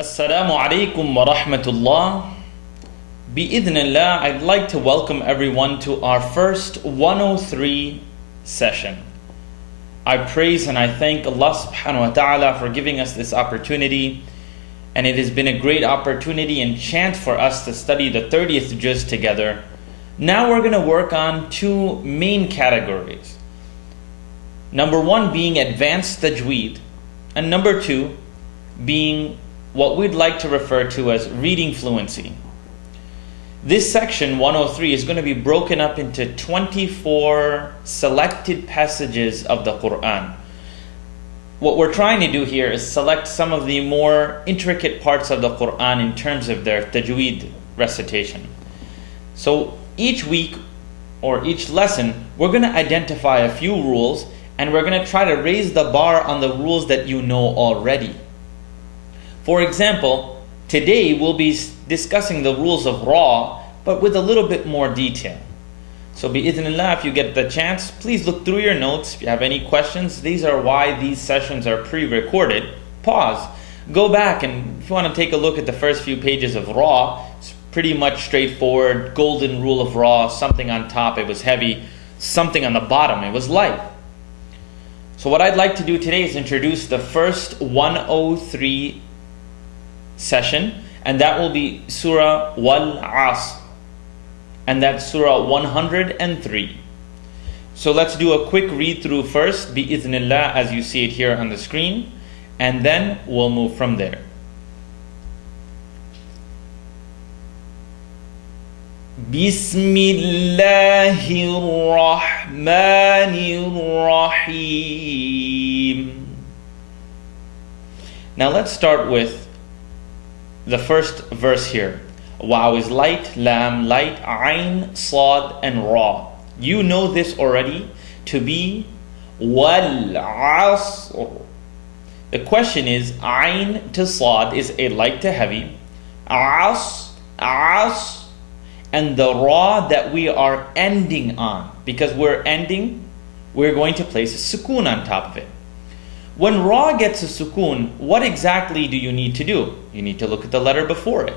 Assalamu alaikum wa rahmatullah. Bi-idhnillah, I'd like to welcome everyone to our first 103 session. I praise and I thank Allah subhanahu wa ta'ala for giving us this opportunity, and it has been a great opportunity and chance for us to study the 30th juz together. Now we're going to work on two main categories. Number one being advanced tajweed, and number two being what we'd like to refer to as reading fluency. This section 103 is going to be broken up into 24 selected passages of the Quran. What we're trying to do here is select some of the more intricate parts of the Quran in terms of their tajweed recitation. So each week or each lesson, we're going to identify a few rules, and we're going to try to raise the bar on the rules that you know already. For example, today we'll be discussing the rules of Ra, but with a little bit more detail. So bi-idhnillah, if you get the chance, please look through your notes. If you have any questions, these are why these sessions are pre-recorded. Pause, go back, and if you want to take a look at the first few pages of Ra, it's pretty much straightforward. Golden rule of Ra, something on top, it was heavy. Something on the bottom, it was light. So what I'd like to do today is introduce the first 103 session, and that will be Surah Wal-Asr, and that's Surah 103. So let's do a quick read through first, bi-idhnillah, as you see it here on the screen, and then we'll move from there. Bismillahir-Rahmanir-Rahim. Now let's start with the first verse here. Waw is light, lam light, ayn, sad, and ra. You know this already to be wal asr. The question is, ayn to sad is a light to heavy, as, and the ra that we are ending on. Because we're ending, we're going to place a sukoon on top of it. When Ra gets a sukoon, what exactly do you need to do? You need to look at the letter before it.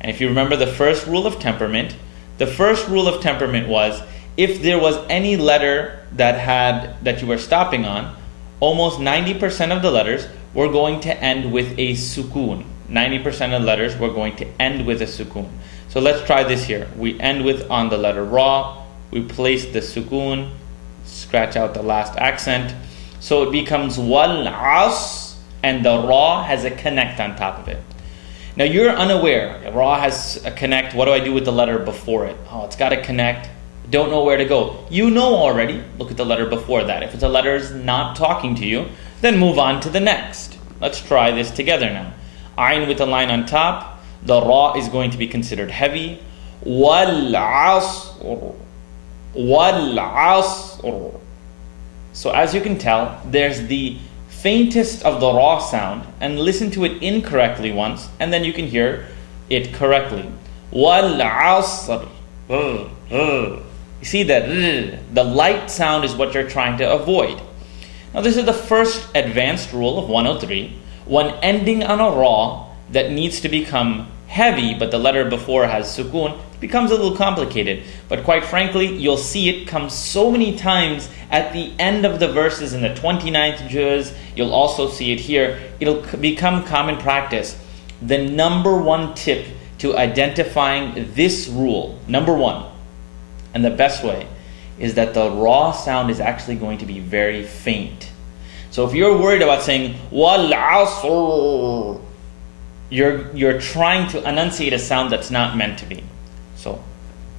And if you remember the first rule of temperament, was if there was any letter that you were stopping on, almost 90% of the letters were going to end with a sukoon. 90% of letters were going to end with a sukoon. So let's try this here. We end with on the letter Ra, we place the sukoon, scratch out the last accent. So it becomes wal as, and the ra has a connect on top of it. Now you're unaware. Ra has a connect. What do I do with the letter before it? Oh, it's got a connect. Don't know where to go. You know already. Look at the letter before that. If the letter is not talking to you, then move on to the next. Let's try this together now. Ayn with a line on top. The ra is going to be considered heavy. Wal asr. Wal asr. So as you can tell, there's the faintest of the ra sound, and listen to it incorrectly once, and then you can hear it correctly. Wal asr. You see that the light sound is what you're trying to avoid. Now this is the first advanced rule of 103. When ending on a ra that needs to become heavy, but the letter before has sukoon, it becomes a little complicated. But quite frankly, you'll see it come so many times at the end of the verses in the 29th juz. You'll also see it here. It'll become common practice. The number one tip to identifying this rule, number one, and the best way, is that the ra sound is actually going to be very faint. So if you're worried about saying wal asr, you're trying to enunciate a sound that's not meant to be. So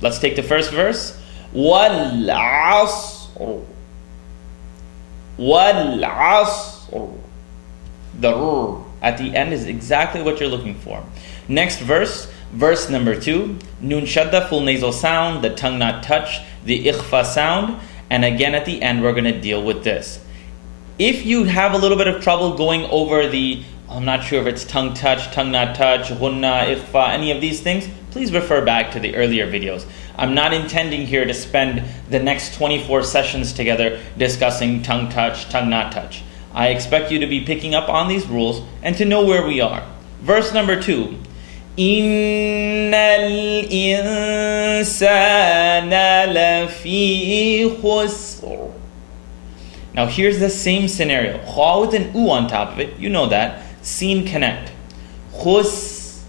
let's take the first verse. Wal asr. Wal asr. The r at the end is exactly what you're looking for. Next verse number 2. Nun shadda, full nasal sound, the tongue not touch, the ikhfa sound, and again at the end we're going to deal with this. If you have a little bit of trouble going over I'm not sure if it's tongue touch, tongue not touch, ghunna, ikhfa, any of these things, please refer back to the earlier videos. I'm not intending here to spend the next 24 sessions together discussing tongue touch, tongue not touch. I expect you to be picking up on these rules and to know where we are. Verse number 2. Innal insana lafi khusr. Now here's the same scenario. Kha with an u on top of it. You know that. Seen connect. Khus.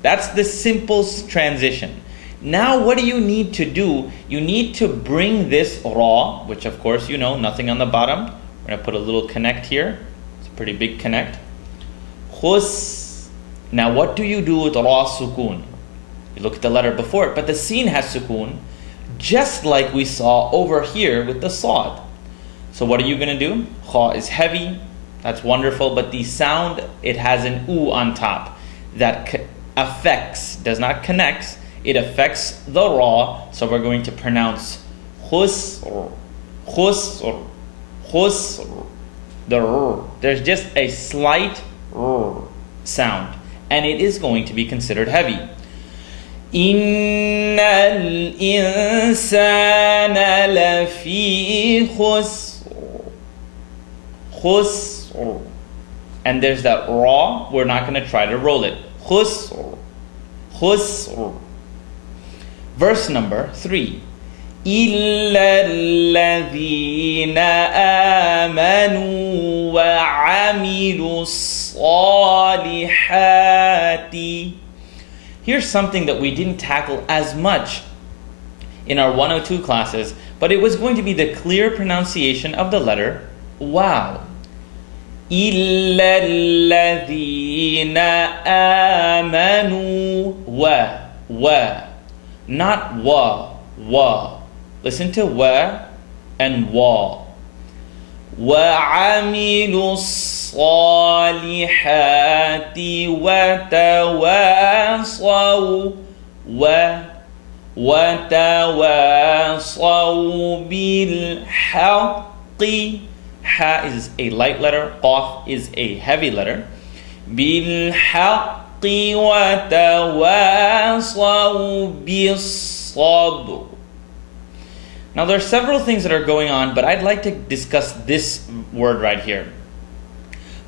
That's the simple transition. Now what do you need to do? You need to bring this ra, which of course you know, nothing on the bottom. We're going to put a little connect here. It's a pretty big connect. Khus. Now what do you do with ra sukoon? You look at the letter before it, but the seen has sukoon, just like we saw over here with the sad. So what are you going to do? Kha is heavy. That's wonderful, but the sound, it has an u on top that affects, does not connects, it affects the ra, so we're going to pronounce khusr, khusr, khusr. The r. There's just a slight r sound, and it is going to be considered heavy. Innal insana lafi khusr. Khusr. And there's that ra, we're not going to try to roll it. Khusr. Khusr. Verse number 3. إِلَّا الَّذِينَ آمَنُوا وَعَمِلُوا الصَّالِحَاتِ. Here's something that we didn't tackle as much in our 102 classes, but it was going to be the clear pronunciation of the letter wow. إِلَّا الَّذِينَ آمَنُوا wa. Not wa. Listen to wa and wa. وَعَمِلُوا الصَّالِحَاتِ وَتَوَاصَوْا بِالْحَقِّ. Ha is a light letter, qaf is a heavy letter. بِالْحَقِّ وَتَوَاصَوْا بِالصَّبْرِ. Now there are several things that are going on, but I'd like to discuss this word right here.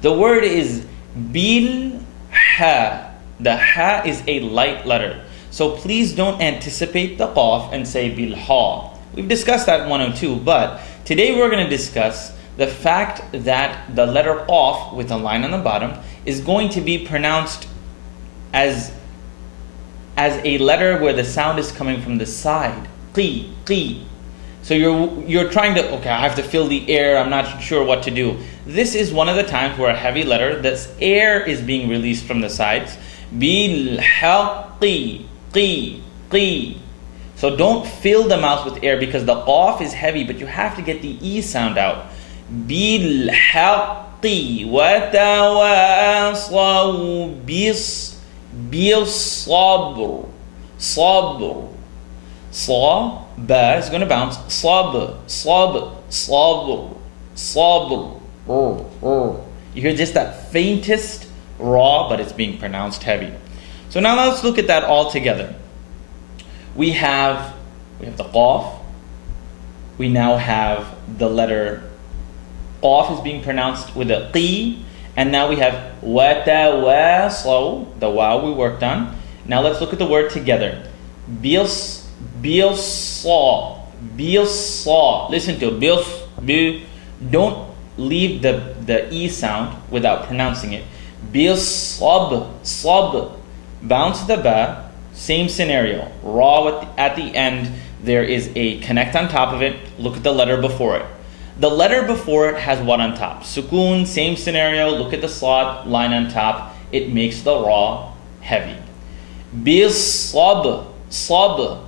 The word is bil ha. The ha is a light letter. So please don't anticipate the qaf and say bil ha. We've discussed that in 102, but today we're going to discuss the fact that the letter qaf with a line on the bottom is going to be pronounced as a letter where the sound is coming from the side. Qi. So you're trying to, okay, I have to fill the air, I'm not sure what to do. This is one of the times where a heavy letter, that's air is being released from the sides. Bil haqqi, qi. So don't fill the mouth with air because the qaf is heavy, but you have to get the e sound out. Bil haqqi wa tawasaw bis sabr. Sa, ba is going to bounce. Sabr. You hear just that faintest ra, but it's being pronounced heavy. So now let's look at that all together. We have the qaf. We now have the letter qaf is being pronounced with a qi. And now we have watawasaw, the waw we worked on. Now let's look at the word together. Bilsaw. Listen to bil. Don't leave the e sound without pronouncing it. Bilsab. Bounce the ba. Same scenario. Ra at the end. There is a connect on top of it. Look at the letter before it. The letter before it has what on top? Sukoon, same scenario. Look at the slot, line on top. It makes the ra heavy. Bisab. Sabr.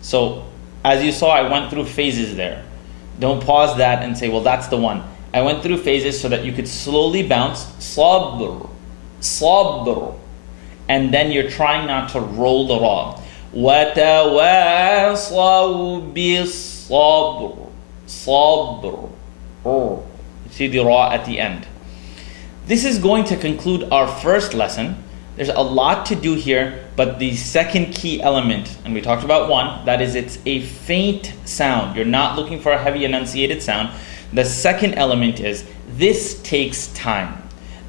So as you saw, I went through phases there. Don't pause that and say, well, that's the one. I went through phases so that you could slowly bounce sabr. And then you're trying not to roll the ra. وَتَوَاصَوْا بِالصَّبْرِ. See the ra at the end. This is going to conclude our first lesson. There's a lot to do here, but the second key element, and we talked about one, that is it's a faint sound. You're not looking for a heavy enunciated sound. The second element is this takes time.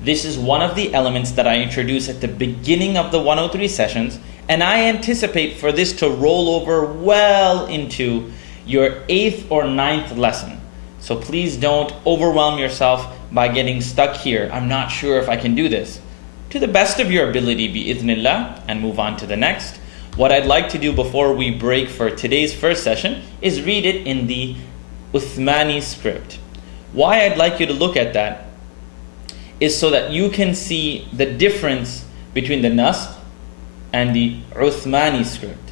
This is one of the elements that I introduced at the beginning of the 103 sessions, and I anticipate for this to roll over well into your 8th or 9th lesson. So please don't overwhelm yourself by getting stuck here. I'm not sure if I can do this. To the best of your ability, bi-idhnillah, and move on to the next. What I'd like to do before we break for today's first session is read it in the Uthmani script. Why I'd like you to look at that is so that you can see the difference between the Nasq and the Uthmani script.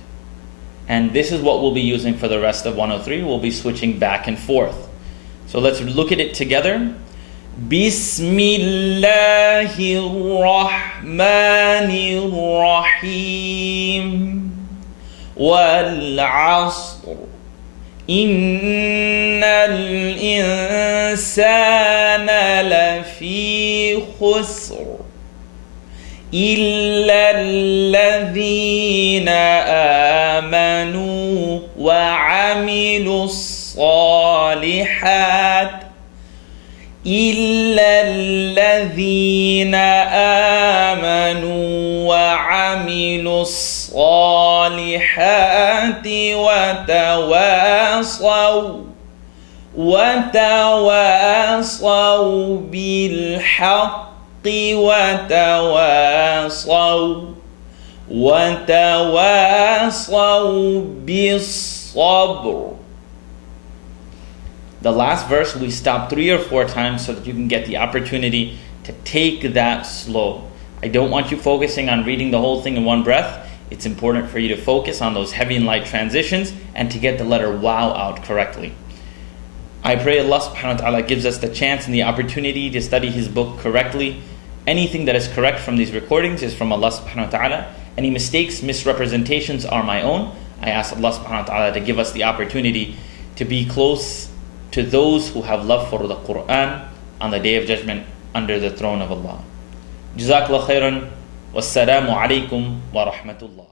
And this is what we'll be using for the rest of 103. We'll be switching back and forth. So let's look at it together. Bismillahir Rahmanir Rahim. Wal 'asr. Innal insana lafi khusr. إلا الذين آمنوا وعملوا الصالحات إلا الذين آمنوا وعملوا الصالحات وتواصوا بالحق وتواصوا بالصبر. The last verse we stop 3 or 4 times so that you can get the opportunity to take that slow. I don't want you focusing on reading the whole thing in one breath. It's important for you to focus on those heavy and light transitions and to get the letter wow out correctly. I pray Allah subhanahu wa ta'ala gives us the chance and the opportunity to study His book correctly. Anything that is correct from these recordings is from Allah subhanahu wa ta'ala. Any mistakes, misrepresentations are my own. I ask Allah subhanahu wa ta'ala to give us the opportunity to be close to those who have love for the Quran on the Day of Judgment under the throne of Allah. Jazakallah khairan. Wassalamu alaikum wa rahmatullah.